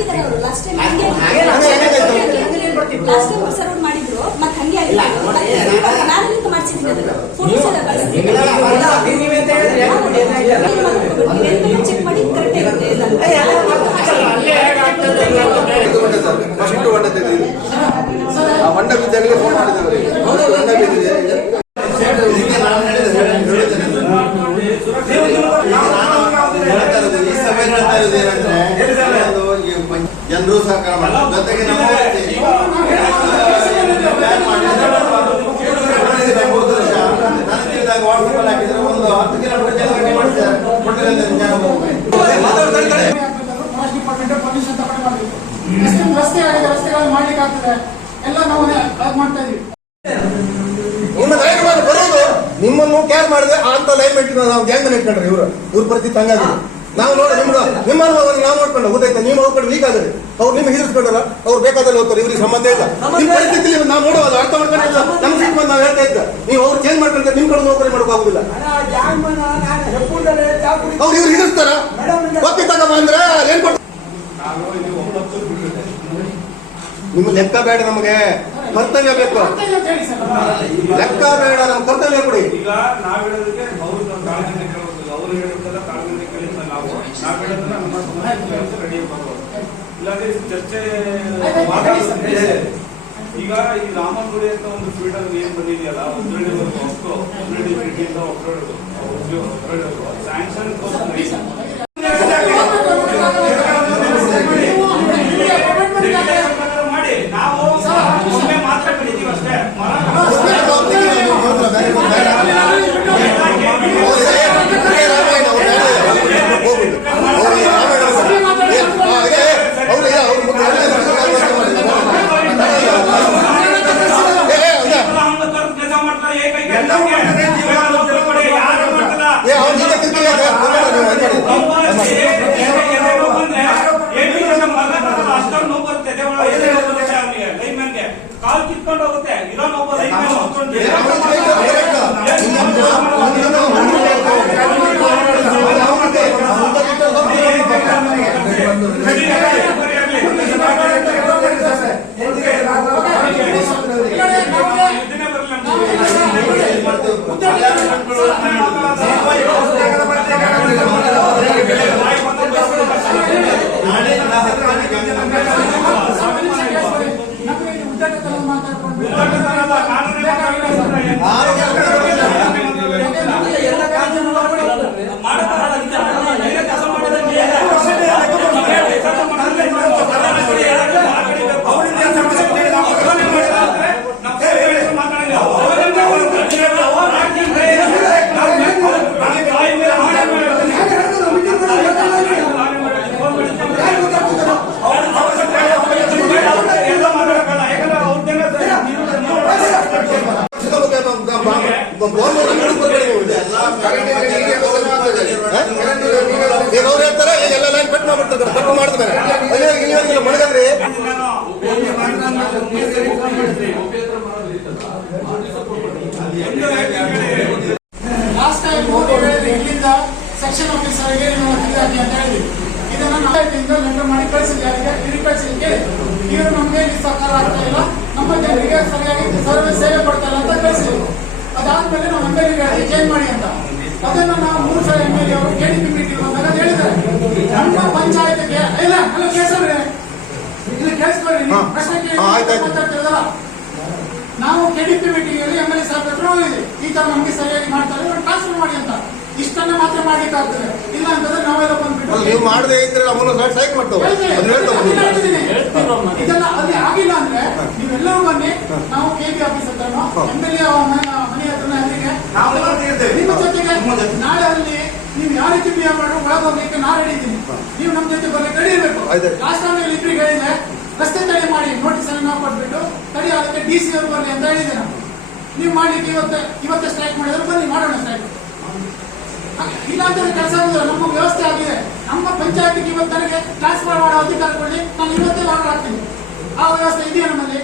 ಹಾಕಿದ್ದಾರೆ ಅವರು last time serve ಮಾಡಿದ್ರು ಮತ್ತೆ ಹಂಗೆ ಆಗಿಲ್ಲ ನಾನು ಲಿಂಕ್ ಮಾಡಿಸಿದ್ದೀನಿ ಅದನ್ನ ಫೋಟೋಸ್ ಎಲ್ಲ ಕಳಿಸ್ತೀನಿ ಚೆಕ್ ಮಾಡಿ ಕರೆಕ್ಟ್ ಹೊಂಡ ಬಿದ್ದಾಗಲೇ ಫೋನ್ ಮಾಡಿದ್ದೇವೆ ಹೊಂಡ ಬಿದ್ದಿದೆ ಈ ಸಭೆ ಹೇಳ್ತಾ ಇರೋದು ಏನಂದ್ರೆ ಜನರು ಸಹಕಾರ ಮಾಡ್ತಾರೆ ಜೊತೆಗೆ ನಮ್ಮ ವಾಟ್ಸಪ್ ಹಾಕಿದ್ರೆ ಒಂದು 10 ಕಿಲೋಮೀಟರ್ ಜನಗಣತಿ ಮಾಡ್ತಾರೆ ರಸ್ತೆಗಳನ್ನು ಮಾಡ್ಲಿಕ್ಕೆ ಆಗ್ತದೆ ಎಲ್ಲ ನಾವು ಮಾಡ್ತಾ ಇದೀವಿ. ನಿಮ್ಮ ಲೈನ್ ಮ್ಯಾನ್ ಬರೋದು ನಿಮ್ಮನ್ನು ಕೇರ್ ಮಾಡಿದ್ರೆ ಅಂತ ಲೈನ್ ಮೆಟ್ಟಿನ ನಾವು ಗ್ಯಾಂಗ್ ಇಟ್ಕೊಂಡ್ರಿ ಇವ್ರ ಪರಿಸ್ಥಿತಿ ಹಂಗಾಗಿದೆ. ನಾವು ನೋಡಿ ನಿಮ್ಮ ಅನುಭವವನ್ನು ನಾವು ನೋಡ್ಕೊಂಡು ಗೊತ್ತಾಯ್ತಾ ನೀವು ನೋಡ್ಕೊಂಡು ವೀಕ್ ಆದ್ರೆ ಅವ್ರು ನಿಮ್ಗೆ ಹಿಡಿಸ್ಕೊಂಡಲ್ಲ ಅವ್ರು ಬೇಕಾದಲ್ಲಿ ಹೋಗ್ತಾರೆ ಇವ್ರಿಗೆ ಸಂಬಂಧ ಇಲ್ಲ. ನಿಮ್ಮ ಪರಿಸ್ಥಿತಿ ನಾವು ನೋಡೋದು ಅರ್ಥ ಮಾಡ್ಕೊಂಡಿಲ್ಲ ನಮ್ಮ ಸಿಕ್ಕ ನಾವು ಹೇಳ್ತಾ ಇದ್ದ ನೀವು ಅವ್ರು ಚೇಂಜ್ ಮಾಡ್ಕೊಂಡ್ರೆ ನಿಮ್ ಕಡೆ ನೌಕರಿ ಮಾಡೋಕ್ಕಾಗುದಿಲ್ಲ. ಅವ್ರು ಇವ್ರು ಹಿಡಿಸ್ತಾರ ಒಪ್ಪಿ ತಗೋ ಅಂದ್ರೆ ಏನ್ ಕೊಡ್ತಾರೆ ನಿಮ್ಮ ಲೆಕ್ಕ ಬೇಡ ನಮಗೆ ಕರ್ತವ್ಯ ಬೇಕು ಲೆಕ್ಕ ಬೇಡ ನಮ್ ಕರ್ತವ್ಯ ಕೊಡಿ. ಈಗ ನಾವ್ ಹೇಳೋದಕ್ಕೆ ಅವ್ರು ಹೇಳೋದಲ್ಲ ತಾಳ್ಮೆಯಿಂದ ಕೇಳಿದ್ಮೇಲೆ ನಾವು ಹೇಳೋದನ್ನ ನಮ್ಮ ಸಮಸ್ಯೆ ರೆಡಿ ಮಾಡ್ಬೋದು ಇಲ್ಲಾಂದ್ರೆ ಚರ್ಚೆ ಈಗ ಈ ರಾಮಗುಡಿ ಅಂತ ಒಂದು ಫ್ರೀಡಮ್ ಏನ್ ಬಂದಿದೆಯಲ್ಲ 11 ಸ್ಯಾಂಕ್ಷನ್ ಮಾಡಿ ನಾವು ಮಾತ್ರ ಕಳಿತೀವಿ ಅಷ್ಟೇ. ಕಾಲ್ ಕಿತ್ಕೊಂಡು ಹೋಗುತ್ತೆ ಇರೋ ನೋವು ಅವ್ರು ಹೇಳ್ತಾರೆ ಎಲ್ಲ ಲೈನ್ ಕಟ್ ಮಾಡ್ಬಿಡ್ತಾರೆ ತಪ್ಪು ಮಾಡಿದ್ಮೇಲೆ ಮಣಗಂದ್ರೆ ಲಾಸ್ಟ್ ಟೈಮ್ ಇಲ್ಲಿಂದ ಸೆಕ್ಷನ್ ಆಫೀಸರ್ಗೆ ಅಂತ ಹೇಳಿದ್ವಿ ಇದನ್ನ ಲೆಟರ್ ಮಾಡಿ ಕಳಿಸಿದ್ವಿ ಅಗ್ರಿಕಲ್ಚರ್ಗೆ ಇವರು ನಮಗೆ ಸಹಕಾರ ಆಗ್ತಾ ಇಲ್ಲ ನಮ್ಮ ಜನರಿಗೆ ಸರಿಯಾಗಿ ಸೇವೆ ಕೊಡ್ತಾ ಇಲ್ಲ ಅಂತ ಕಳಿಸಿದ್ರು. ಅದಾದ್ಮೇಲೆ ನಾವು MLA ಚೇಂಜ್ ಮಾಡಿ ಅಂತ ಅದನ್ನ ನಾವು 3 ಸಲ MLA ಅವರು KDP ಮೀಟಿಂಗ್ ಬಂದಾಗ ಹೇಳಿದ್ದಾರೆ ನಮ್ಮ ಪಂಚಾಯತ್ಗೆ ಇಲ್ಲ ಅಲ್ಲ ಕೇಳಿಸ್ಕೊಂಡ್ರೆ ಇಲ್ಲಿ ಕೇಳಿಸ್ಕೊಳ್ಳಿ ಪ್ರಶ್ನೆ ಮಾತಾಡ್ತಿರಲ್ಲ ನಾವು KDP ಮೀಟಿಂಗ್ ಅಲ್ಲಿ MLA ಸಾಹೇಬ್ ಹತ್ರ ಹೋಗಿದ್ವಿ ಈ ತರ ನಮ್ಗೆ ಸರಿಯಾಗಿ ಮಾಡ್ತಾರೆ ಟ್ರಾನ್ಸ್ಫರ್ ಮಾಡಿ ಅಂತ ಇಷ್ಟನ್ನ ಮಾತ್ರ ಮಾಡ್ಲಿಕ್ಕೆ ಆಗ್ತದೆ ಇಲ್ಲ ಅಂತಂದ್ರೆ ನಾವೆಲ್ಲ ಬಂದ್ಬಿಟ್ಟು ನೀವು ಮಾಡದೇ ಇದ್ರೆ ಸೈಕ್ ಮಾಡ್ತೇವೆ ಇದೆಲ್ಲ ಅಲ್ಲಿ ಆಗಿಲ್ಲ ಅಂದ್ರೆ ನೀವೆಲ್ಲರೂ ಬನ್ನಿ ನಾವು KB ಆಫೀಸ್ ಹತ್ರನೋ MLA ಮನೆ ಹತ್ರನ ನಿಮ್ಮ ಜೊತೆಗೆ ನಾಳೆ ಅಲ್ಲಿ ನೀವು ಯಾವ ರೀತಿ ಬಿಹೇವ್ ಮಾಡ್ರು ಒಳಗೆ ಹೋಗ್ಲಿಕ್ಕೆ ನಾ ರೆಡಿ ಇದ್ದೀನಿ ನೀವು ನಮ್ಮ ಜೊತೆ ಬರ್ಲಿಕ್ಕೆ ರೆಡಿ ಇರಬೇಕು. ಲಾಸ್ಟ್ ಟೈಮ್ ಇಬ್ಬರಿಗೆ ಹೇಳಿದೆ ರಸ್ತೆ ತಡೆ ಮಾಡಿ ನೋಟಿಸ್ ಅನ್ನು ನಾವು ಕೊಟ್ಬಿಟ್ಟು ತಡೆ ಅದಕ್ಕೆ DC ಅವರು ಬರ್ಲಿ ಅಂತ ಹೇಳಿದೆ ನಾನು. ನೀವು ಮಾಡ್ಲಿಕ್ಕೆ ಇವತ್ತೇ ಸ್ಟ್ರೈಕ್ ಮಾಡಿದ್ರೆ ಬನ್ನಿ ಮಾಡೋಣ ಸ್ಟ್ರೈಕ್. ಇಲ್ಲ ಅಂತಂದ್ರೆ ಕೆಲಸ ಆಗುದಿಲ್ಲ. ನಮ್ಮ ವ್ಯವಸ್ಥೆ ಆಗಿದೆ. ನಮ್ಮ ಪಂಚಾಯತ್ಗೆ ಇವತ್ತು ನನಗೆ ಟ್ರಾನ್ಸ್ಫರ್ ಮಾಡೋ ಅಧಿಕಾರ ಕೊಡಿ, ನಾನು ಇವತ್ತೇ ಆರ್ಡರ್ ಹಾಕ್ತೀನಿ. ಆ ವ್ಯವಸ್ಥೆ ಇದೆಯಾ ನಮ್ಮಲ್ಲಿ?